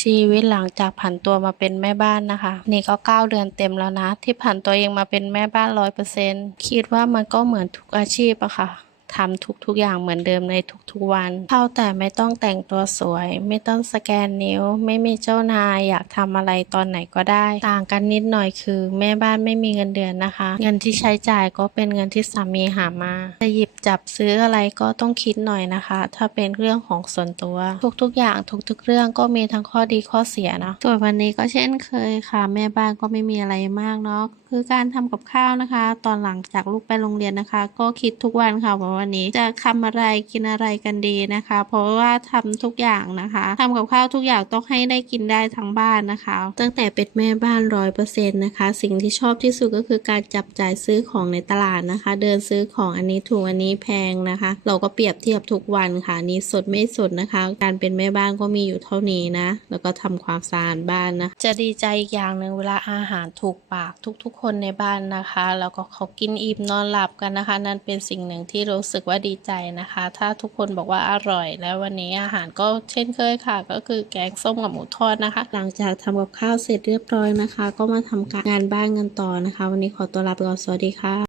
ชีวิตหลังจากผันตัวมาเป็นแม่บ้านนะคะ นี่ก็ 9 เดือนเต็มแล้วนะ ที่ผันตัวเองมาเป็นแม่บ้านร้อยเปอร์เซ็นต์คิดว่ามันก็เหมือนทุกอาชีพอะค่ะ ทำทุกๆอย่างเหมือนเดิมในทุกๆวันเท่าแต่ไม่ต้องแต่งตัวสวย ไม่ต้องสแกนนิ้ว ไม่มีเจ้านายอยากทำอะไรตอนไหนก็ได้ ต่างกันนิดหน่อยคือ แม่บ้านไม่มีเงินเดือนนะคะ เงินที่ใช้จ่ายก็เป็นเงินที่สามีหามาจะหยิบจับซื้ออะไรก็ต้องคิดหน่อยนะคะ ถ้าเป็นเรื่องของส่วนตัว ทุกๆอย่างทุกๆเรื่องก็มีทั้งข้อดีข้อเสียเนาะส่วนวันนี้ก็เช่นเคยค่ะ แม่บ้านก็ไม่มีอะไรมากเนาะคือการทำกับข้าวนะคะ ตอนหลังจากลูกไปโรงเรียนนะคะ ก็คิดทุกวันค่ะว่าวันนี้จะทำอะไรกินอะไรกันดีนะคะ เพราะว่าทำทุกอย่างนะคะทำกับข้าวทุกอย่างต้องให้ได้กินได้ทั้งบ้านนะคะ ตั้งแต่เป็นแม่บ้านร้อยเปอร์เซ็นต์นะคะ สิ่งที่ชอบที่สุดก็คือการจับจ่ายซื้อของในตลาดนะคะ เดินซื้อของอันนี้ถูกอันนี้แพงนะคะ เราก็เปรียบเทียบทุกวันค่ะนนี้สดไม่สดนะคะ การเป็นแม่บ้านก็มีอยู่เท่านี้นะ แล้วก็ทำความสะอาดบ้านนะจะดีใจอีกอย่างหนึ่งเวลาอาหารถูกปากทุกๆ คนในบ้านนะคะ แล้วก็เขากินอิ่มนอนหลับกันนะคะ นั่นเป็นสิ่งหนึ่งที่รู้้สึกว่าดีใจนะคะ ถ้าทุกคนบอกว่าอร่อย แล้ววันนี้อาหารก็เช่นเคยค่ะ ก็คือแกงส้มกับหมูทอดนะคะ หลังจากทำกับข้าวเสร็จเรียบร้อยนะคะ ก็มาทำการงานบ้านกันต่อนะคะ วันนี้ขอตัวลาไปก่อนสวัสดีค่ะ